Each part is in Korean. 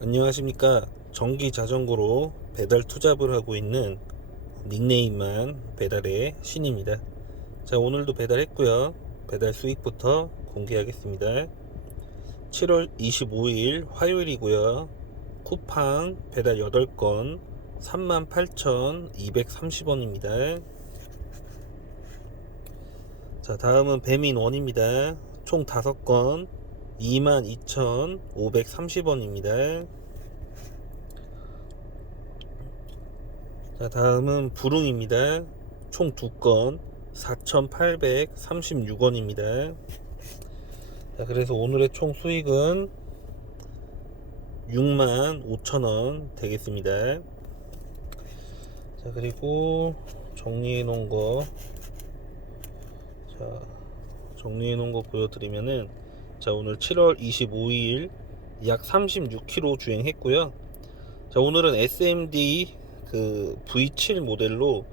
안녕하십니까. 전기 자전거로 배달 투잡을 하고 있는 닉네임만 배달의 신입니다. 자, 오늘도 배달했고요. 배달 수익부터 공개하겠습니다. 7월 25일 화요일이고요. 쿠팡 배달 8건 38,230원입니다. 자, 다음은 배민원입니다. 총 5건 22,530원입니다. 자, 다음은 부릉입니다. 총 2건 4,836원입니다. 자, 그래서 오늘의 총 수익은 65,000원 되겠습니다. 자, 그리고 정리해 놓은 거, 자, 정리해 놓은 거 보여드리면은, 자, 오늘 7월 25일 약 36km 주행했고요. 자, 오늘은 SMD 그 V7 모델로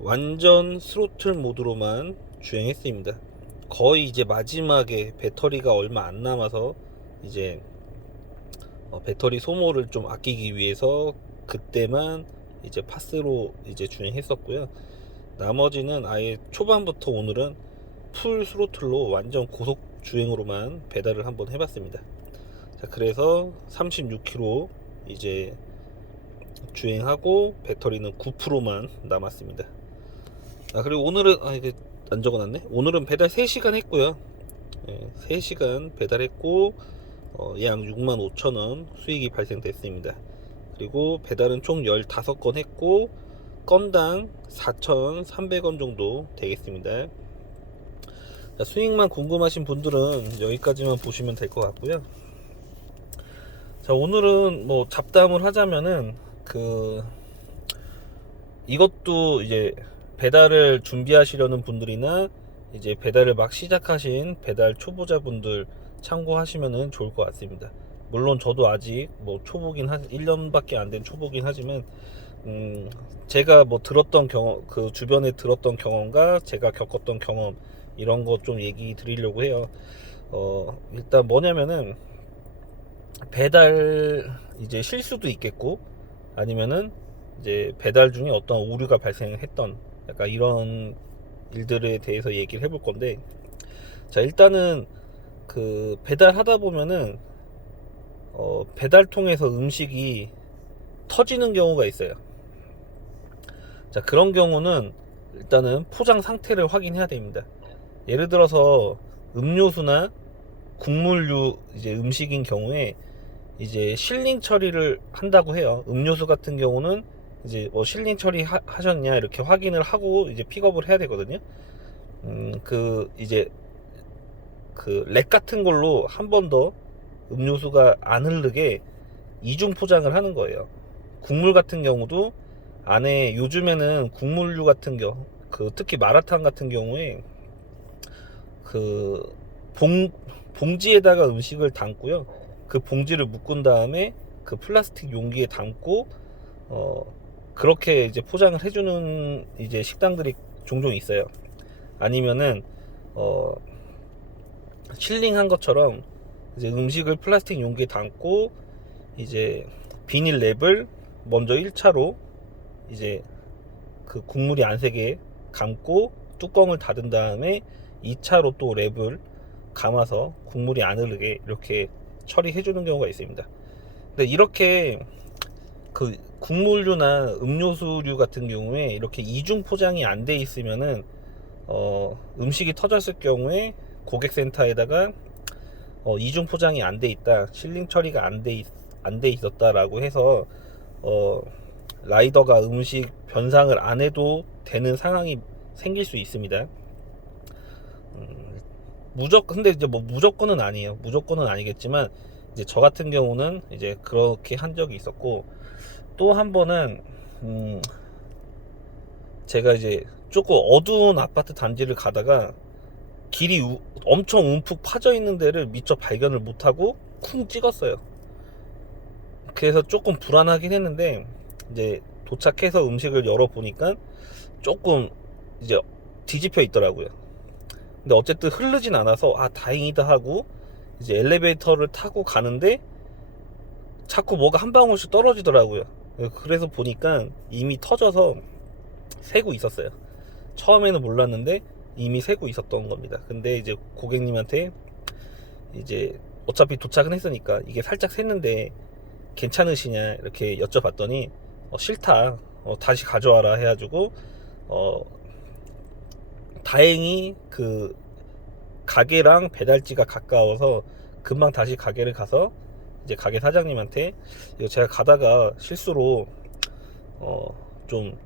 완전 스로틀 모드로만 주행했습니다. 거의 이제 마지막에 배터리가 얼마 안 남아서 이제 배터리 소모를 좀 아끼기 위해서 그때만 이제 파스로 이제 주행했었고요. 나머지는 아예 초반부터 오늘은 풀 스로틀로 완전 고속 주행으로만 배달을 한번 해봤습니다. 자, 그래서 36km 이제 주행하고 배터리는 9%만 남았습니다. 아, 그리고 오늘은 이게 안 적어놨네. 오늘은 배달 3시간 했고요. 3시간 배달했고 약 65,000원 수익이 발생됐습니다. 그리고 배달은 총 15건 했고 건당 4,300원 정도 되겠습니다. 자, 수익만 궁금하신 분들은 여기까지만 보시면 될 것 같고요. 자, 오늘은 뭐 잡담을 하자면은 이것도 이제 배달을 준비하시려는 분들이나 이제 배달을 막 시작하신 배달 초보자분들 참고하시면은 좋을 것 같습니다. 물론 저도 아직 뭐 초보긴 1년밖에 안 된 초보긴 하지만 제가 뭐 들었던 경험, 그 주변에 들었던 경험과 제가 겪었던 경험 이런 거 좀 얘기 드리려고 해요. 일단 뭐냐면은 배달 이제 실수도 있겠고 아니면은 이제 배달 중에 어떤 오류가 발생했던 약간 이런 일들에 대해서 얘기를 해볼 건데, 자, 일단은 그 배달하다 보면은 배달통에서 음식이 터지는 경우가 있어요. 자, 그런 경우는 일단은 포장 상태를 확인해야 됩니다. 예를 들어서 음료수나 국물류 이제 음식인 경우에 이제 실링 처리를 한다고 해요. 음료수 같은 경우는 이제 뭐 실링 처리 하셨냐 이렇게 확인을 하고 이제 픽업을 해야 되거든요. 그 이제 그 렉 같은 걸로 한 번 더 음료수가 안 흐르게 이중 포장을 하는 거예요. 국물 같은 경우도 안에 요즘에는 국물류 같은 경우 그 특히 마라탕 같은 경우에 그 봉지에다가 음식을 담고요. 그 봉지를 묶은 다음에 그 플라스틱 용기에 담고 그렇게 이제 포장을 해주는 이제 식당들이 종종 있어요. 아니면은 어 실링한 것처럼 이제 음식을 플라스틱 용기에 담고 이제 비닐 랩을 먼저 1차로 이제 그 국물이 안 새게 감고 뚜껑을 닫은 다음에 2차로 또 랩을 감아서 국물이 안 흐르게 이렇게 처리해 주는 경우가 있습니다. 근데 이렇게 그 국물류나 음료수류 같은 경우에 이렇게 이중 포장이 안 돼 있으면은 음식이 터졌을 경우에 고객센터에다가 이중 포장이 안 돼 있다, 실링 처리가 안 돼 있었다라고 해서 라이더가 음식 변상을 안 해도 되는 상황이 생길 수 있습니다. 근데 이제 뭐 무조건은 아니에요. 무조건은 아니겠지만 이제 저 같은 경우는 이제 그렇게 한 적이 있었고, 또 한 번은 제가 이제 조금 어두운 아파트 단지를 가다가 길이 엄청 움푹 파져 있는 데를 미처 발견을 못하고 쿵 찍었어요. 그래서 조금 불안하긴 했는데 이제 도착해서 음식을 열어보니까 조금 이제 뒤집혀 있더라고요. 근데 어쨌든 흐르진 않아서 다행이다 하고 이제 엘리베이터를 타고 가는데 자꾸 뭐가 한 방울씩 떨어지더라고요. 그래서 보니까 이미 터져서 새고 있었어요. 처음에는 몰랐는데 이미 새고 있었던 겁니다. 근데 이제 고객님한테 이제 어차피 도착은 했으니까 이게 살짝 샜는데 괜찮으시냐 이렇게 여쭤봤더니 싫다, 다시 가져와라 해가지고 다행히 그 가게랑 배달지가 가까워서 금방 다시 가게를 가서 이제 가게 사장님한테 이거 제가 가다가 실수로 좀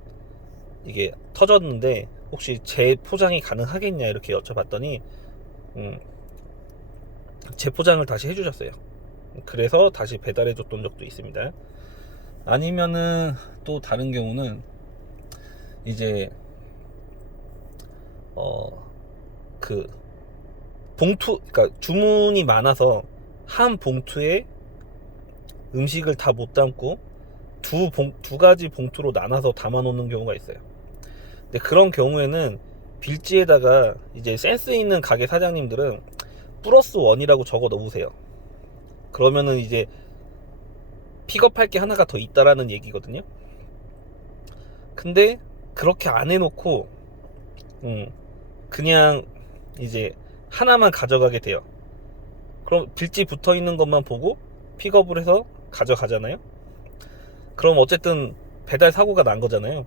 이게 터졌는데 혹시 재포장이 가능하겠냐 이렇게 여쭤봤더니 재포장을 다시 해주셨어요. 그래서 다시 배달해 줬던 적도 있습니다. 아니면은 또 다른 경우는 이제 그 봉투, 그러니까 주문이 많아서 한 봉투에 음식을 다 못 담고 두 가지 봉투로 나눠서 담아 놓는 경우가 있어요. 근데 그런 경우에는 빌지에다가 이제 센스 있는 가게 사장님들은 +1이라고 적어 놓으세요. 그러면은 이제 픽업할 게 하나가 더 있다라는 얘기거든요. 근데 그렇게 안 해놓고 그냥 이제 하나만 가져가게 돼요. 그럼 빌지 붙어 있는 것만 보고 픽업을 해서 가져가잖아요. 그럼 어쨌든 배달 사고가 난 거잖아요.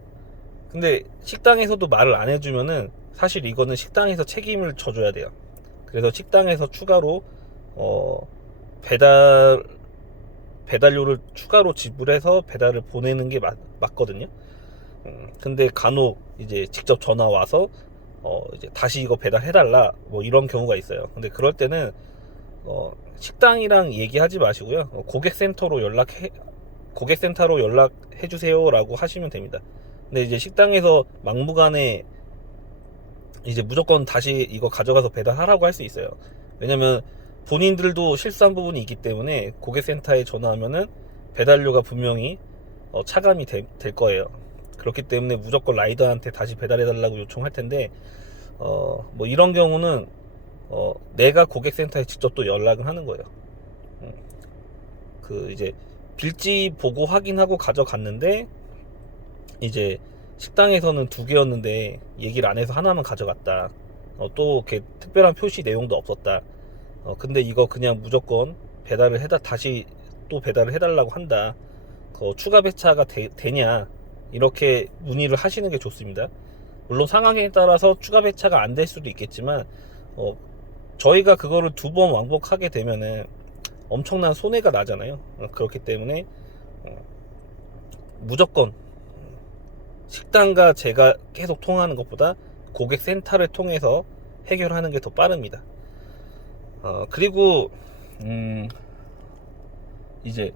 근데 식당에서도 말을 안 해주면은 사실 이거는 식당에서 책임을 져줘야 돼요. 그래서 식당에서 추가로 배달료를 추가로 지불해서 배달을 보내는 게 맞거든요. 근데 간혹 이제 직접 전화 와서 이제 다시 이거 배달해달라 뭐 이런 경우가 있어요. 근데 그럴 때는 식당이랑 얘기하지 마시고요. 고객센터로 연락해 주세요라고 하시면 됩니다. 근데 이제 식당에서 막무가내 이제 무조건 다시 이거 가져가서 배달하라고 할 수 있어요. 왜냐면 본인들도 실수한 부분이 있기 때문에 고객센터에 전화하면은 배달료가 분명히 차감이 될 거예요. 그렇기 때문에 무조건 라이더한테 다시 배달해달라고 요청할 텐데 뭐 이런 경우는 내가 고객센터에 직접 또 연락을 하는 거예요. 그 이제 빌지 보고 확인하고 가져갔는데 이제 식당에서는 2개였는데 얘기를 안 해서 하나만 가져갔다. 또 이렇게 특별한 표시 내용도 없었다. 근데 이거 그냥 무조건 다시 또 배달을 해달라고 한다. 추가 배차가 되냐 이렇게 문의를 하시는 게 좋습니다. 물론 상황에 따라서 추가 배차가 안 될 수도 있겠지만 저희가 그거를 2번 왕복하게 되면은 엄청난 손해가 나잖아요. 그렇기 때문에 무조건 식당과 제가 계속 통화하는 것보다 고객센터를 통해서 해결하는 게 더 빠릅니다. 그리고 이제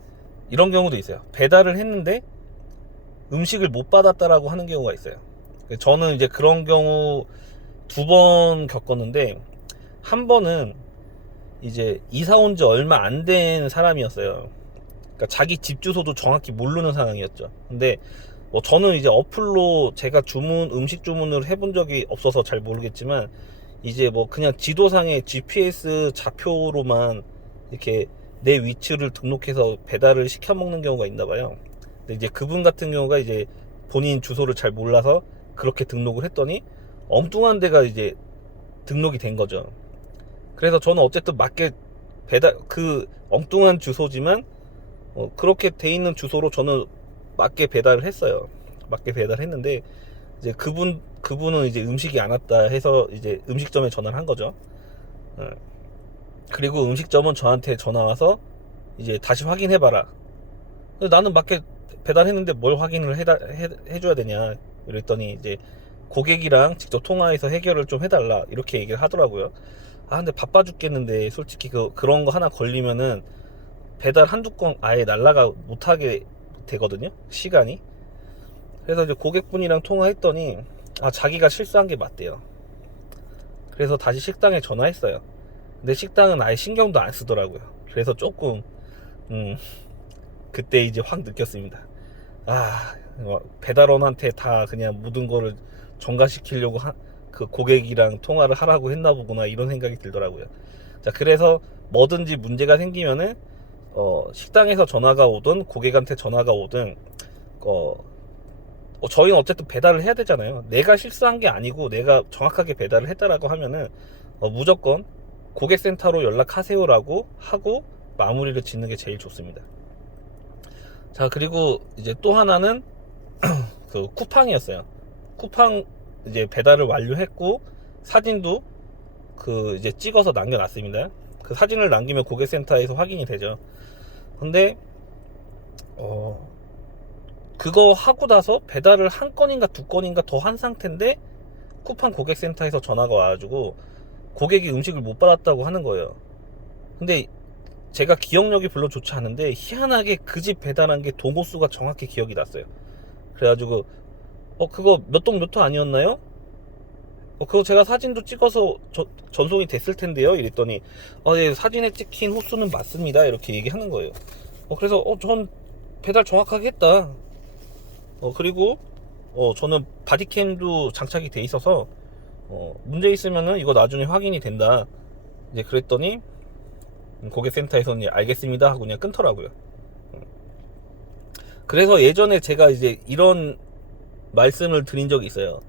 이런 경우도 있어요. 배달을 했는데 음식을 못 받았다라고 하는 경우가 있어요. 저는 이제 그런 경우 2번 겪었는데, 한 번은 이제 이사 온 지 얼마 안 된 사람이었어요. 그러니까 자기 집 주소도 정확히 모르는 상황이었죠. 근데 저는 이제 어플로 제가 음식 주문을 해본 적이 없어서 잘 모르겠지만, 이제 그냥 지도상의 GPS 좌표로만 이렇게 내 위치를 등록해서 배달을 시켜 먹는 경우가 있나 봐요. 근데 이제 그분 같은 경우가 이제 본인 주소를 잘 몰라서 그렇게 등록을 했더니 엉뚱한 데가 이제 등록이 된 거죠. 그래서 저는 어쨌든 맞게 그 엉뚱한 주소지만 그렇게 돼 있는 주소로 저는 맞게 배달을 했어요. 맞게 배달했는데 이제 그분은 이제 음식이 안 왔다 해서 이제 음식점에 전화를 한 거죠. 그리고 음식점은 저한테 전화 와서 이제 다시 확인해봐라. 나는 맞게 배달했는데 뭘 확인을 해줘야 되냐 이랬더니 이제 고객이랑 직접 통화해서 해결을 좀 해달라 이렇게 얘기를 하더라고요. 근데 바빠 죽겠는데 솔직히 그런 거 하나 걸리면은 배달 한두 건 아예 날라가 못하게 되거든요, 시간이. 그래서 이제 고객분이랑 통화했더니 자기가 실수한 게 맞대요. 그래서 다시 식당에 전화했어요. 근데 식당은 아예 신경도 안 쓰더라고요. 그래서 조금 그때 이제 확 느꼈습니다. 배달원한테 다 그냥 모든 거를 전가시키려고 그 고객이랑 통화를 하라고 했나 보구나 이런 생각이 들더라고요. 자, 그래서 뭐든지 문제가 생기면은 식당에서 전화가 오든 고객한테 전화가 오든 저희는 어쨌든 배달을 해야 되잖아요. 내가 실수한 게 아니고 내가 정확하게 배달을 했다라고 하면은 무조건 고객센터로 연락하세요라고 하고 마무리를 짓는 게 제일 좋습니다. 자, 그리고 이제 또 하나는 그 쿠팡이었어요. 쿠팡 이제 배달을 완료했고 사진도 그 이제 찍어서 남겨놨습니다. 그 사진을 남기면 고객센터에서 확인이 되죠. 근데 그거 하고 나서 배달을 한 건인가 두 건인가 더 한 상태인데 쿠팡 고객센터에서 전화가 와가지고 고객이 음식을 못 받았다고 하는 거예요. 근데 제가 기억력이 별로 좋지 않은데 희한하게 그 집 배달한 게 동호수가 정확히 기억이 났어요. 그래가지고 그거 몇 동 몇 호 아니었나요? 그거 제가 사진도 찍어서 전송이 됐을 텐데요 이랬더니 네, 사진에 찍힌 호수는 맞습니다 이렇게 얘기하는 거예요. 그래서 전 배달 정확하게 했다. 그리고 저는 바디캠도 장착이 돼 있어서 문제 있으면은 이거 나중에 확인이 된다 이제 그랬더니 고객센터에서는 알겠습니다 하고 그냥 끊더라고요. 그래서 예전에 제가 이제 이런 말씀을 드린 적이 있어요.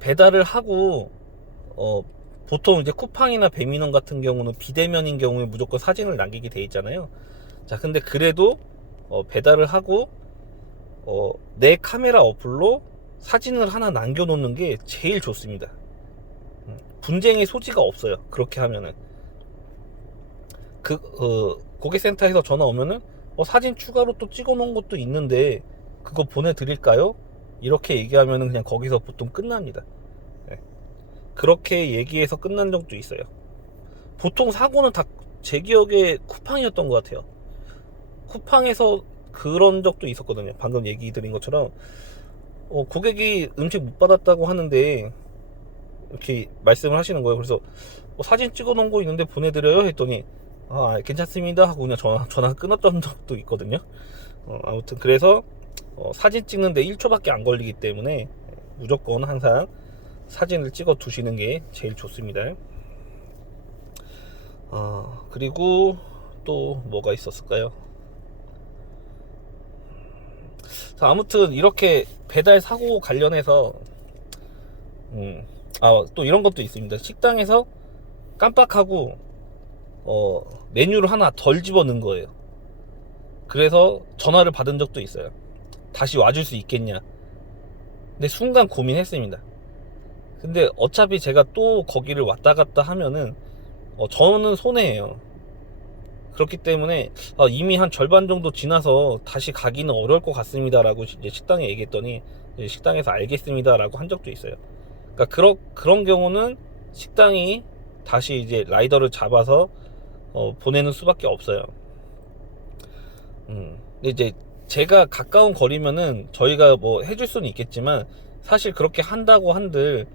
배달을 하고 보통 이제 쿠팡이나 배민원 같은 경우는 비대면인 경우에 무조건 사진을 남기게 돼 있잖아요. 자, 근데 그래도 배달을 하고 내 카메라 어플로 사진을 하나 남겨놓는 게 제일 좋습니다. 분쟁의 소지가 없어요. 그렇게 하면은 고객센터에서 전화 오면은 사진 추가로 또 찍어놓은 것도 있는데 그거 보내드릴까요? 이렇게 얘기하면은 그냥 거기서 보통 끝납니다. 네. 그렇게 얘기해서 끝난 적도 있어요. 보통 사고는 다 제 기억에 쿠팡이었던 것 같아요. 쿠팡에서 그런 적도 있었거든요. 방금 얘기 드린 것처럼 고객이 음식 못 받았다고 하는데 이렇게 말씀을 하시는 거예요. 그래서 사진 찍어 놓은 거 있는데 보내드려요 했더니 괜찮습니다 하고 그냥 전화 끊었던 적도 있거든요. 아무튼 그래서 사진 찍는데 1초밖에 안 걸리기 때문에 무조건 항상 사진을 찍어 두시는 게 제일 좋습니다. 그리고 또 뭐가 있었을까요? 자, 아무튼 이렇게 배달 사고 관련해서 또 이런 것도 있습니다. 식당에서 깜빡하고 메뉴를 하나 덜 집어넣은 거예요. 그래서 전화를 받은 적도 있어요. 다시 와줄 수 있겠냐. 근데 순간 고민했습니다. 근데 어차피 제가 또 거기를 왔다 갔다 하면은 저는 손해예요. 그렇기 때문에 이미 한 절반 정도 지나서 다시 가기는 어려울 것 같습니다 라고 이제 식당에 얘기했더니 이제 식당에서 알겠습니다 라고 한 적도 있어요. 그러니까 그런 경우는 식당이 다시 이제 라이더를 잡아서 보내는 수밖에 없어요. 근데 이제 제가 가까운 거리면은 저희가 뭐 해줄 수는 있겠지만 사실 그렇게 한다고 한들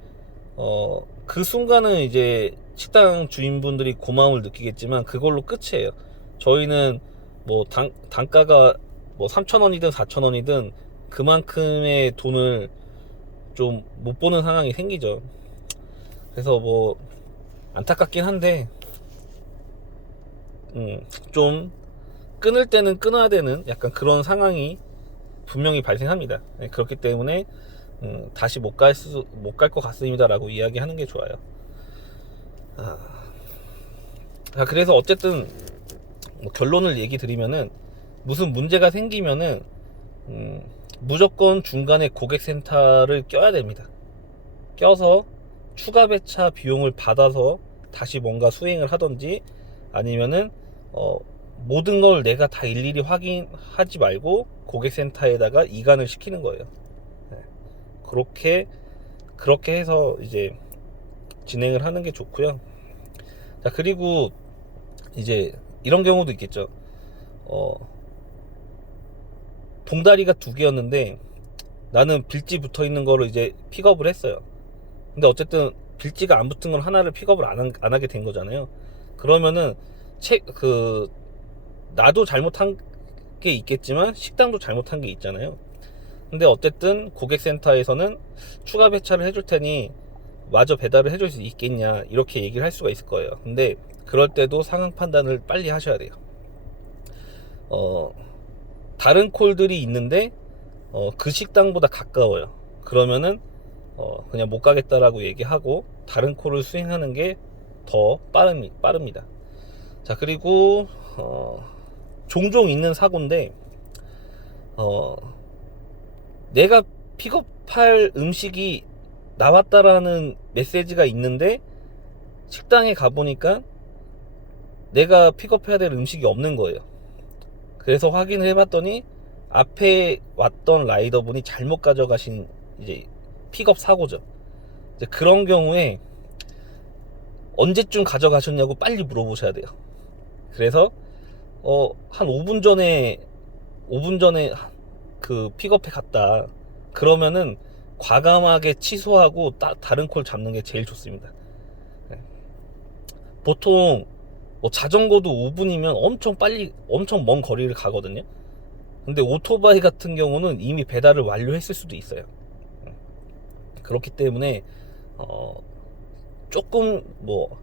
그 순간은 이제 식당 주인분들이 고마움을 느끼겠지만 그걸로 끝이에요. 저희는 뭐 단가가 뭐 3,000원이든 4,000원이든 그만큼의 돈을 좀 못 보는 상황이 생기죠. 그래서 뭐 안타깝긴 한데 좀 끊을 때는 끊어야 되는 약간 그런 상황이 분명히 발생합니다. 네, 그렇기 때문에 다시 못 갈 것 같습니다 라고 이야기하는 게 좋아요. 그래서 어쨌든 뭐 결론을 얘기 드리면은 무슨 문제가 생기면은 무조건 중간에 고객센터를 껴야 됩니다. 껴서 추가 배차 비용을 받아서 다시 뭔가 수행을 하던지 아니면은 모든 걸 내가 다 일일이 확인하지 말고 고객센터에다가 이관을 시키는 거예요. 네. 그렇게 해서 이제 진행을 하는 게 좋고요. 자, 그리고 이제 이런 경우도 있겠죠. 봉다리가 2개였는데 나는 빌지 붙어 있는 거를 이제 픽업을 했어요. 근데 어쨌든 빌지가 안 붙은 건 하나를 픽업을 안 하게 된 거잖아요. 그러면은 나도 잘못한 게 있겠지만 식당도 잘못한 게 있잖아요. 근데 어쨌든 고객센터에서는 추가 배차를 해줄 테니 마저 배달을 해줄 수 있겠냐 이렇게 얘기를 할 수가 있을 거예요. 근데 그럴 때도 상황 판단을 빨리 하셔야 돼요. 다른 콜들이 있는데 그 식당보다 가까워요. 그러면은 그냥 못 가겠다라고 얘기하고 다른 콜을 수행하는 게 더 빠릅니다. 자, 그리고 종종 있는 사고인데 내가 픽업할 음식이 나왔다라는 메시지가 있는데 식당에 가보니까 내가 픽업해야 될 음식이 없는 거예요. 그래서 확인을 해봤더니 앞에 왔던 라이더분이 잘못 가져가신 이제 픽업 사고죠. 이제 그런 경우에 언제쯤 가져가셨냐고 빨리 물어보셔야 돼요. 그래서 한 5분 전에 그 픽업해 갔다. 그러면은 과감하게 취소하고 다른 콜 잡는 게 제일 좋습니다. 네. 보통 뭐 자전거도 5분이면 엄청 먼 거리를 가거든요. 근데 오토바이 같은 경우는 이미 배달을 완료했을 수도 있어요. 그렇기 때문에 조금 뭐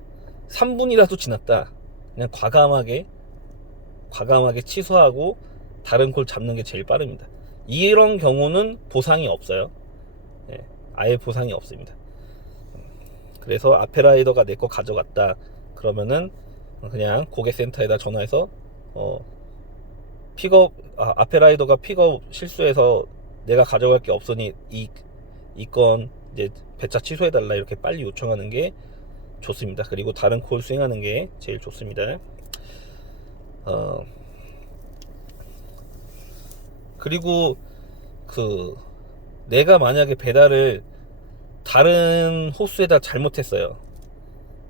3분이라도 지났다 그냥 과감하게 취소하고 다른 콜 잡는 게 제일 빠릅니다. 이런 경우는 보상이 없어요. 예, 아예 보상이 없습니다. 그래서 앞에 라이더가 내 거 가져갔다 그러면은 그냥 고객센터에다 전화해서 앞에 라이더가 픽업 실수해서 내가 가져갈 게 없으니 이 건 이제 배차 취소해달라 이렇게 빨리 요청하는 게 좋습니다. 그리고 다른 콜 수행하는 게 제일 좋습니다. 그리고 내가 만약에 배달을 다른 호수에다 잘못했어요.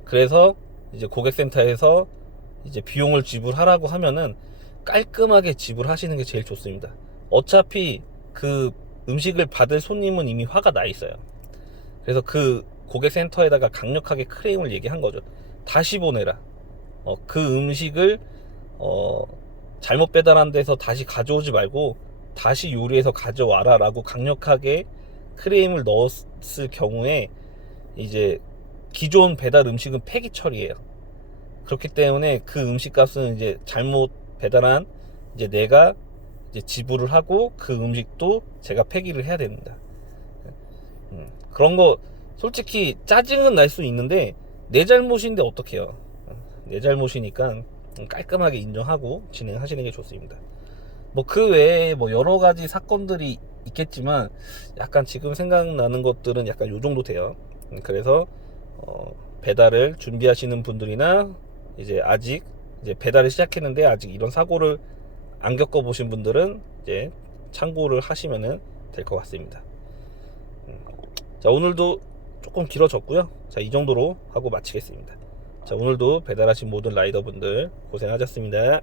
그래서 이제 고객센터에서 이제 비용을 지불하라고 하면은 깔끔하게 지불하시는 게 제일 좋습니다. 어차피 그 음식을 받을 손님은 이미 화가 나 있어요. 그래서 그 고객센터에다가 강력하게 크레임을 얘기한 거죠. 다시 보내라. 그 음식을 잘못 배달한 데서 다시 가져오지 말고 다시 요리해서 가져와라 라고 강력하게 크레임을 넣었을 경우에 이제 기존 배달 음식은 폐기 처리예요. 그렇기 때문에 그 음식값은 이제 잘못 배달한 이제 내가 이제 지불을 하고 그 음식도 제가 폐기를 해야 됩니다. 그런 거 솔직히 짜증은 날 수 있는데 내 잘못인데 어떡해요. 내 잘못이니까 깔끔하게 인정하고 진행하시는 게 좋습니다. 뭐 그 외에 뭐 여러 가지 사건들이 있겠지만 약간 지금 생각나는 것들은 약간 요 정도 돼요. 그래서 배달을 준비하시는 분들이나 이제 아직 이제 배달을 시작했는데 아직 이런 사고를 안 겪어보신 분들은 이제 참고를 하시면은 될 것 같습니다. 자, 오늘도 조금 길어졌고요. 자, 이 정도로 하고 마치겠습니다. 자, 오늘도 배달하신 모든 라이더분들 고생하셨습니다.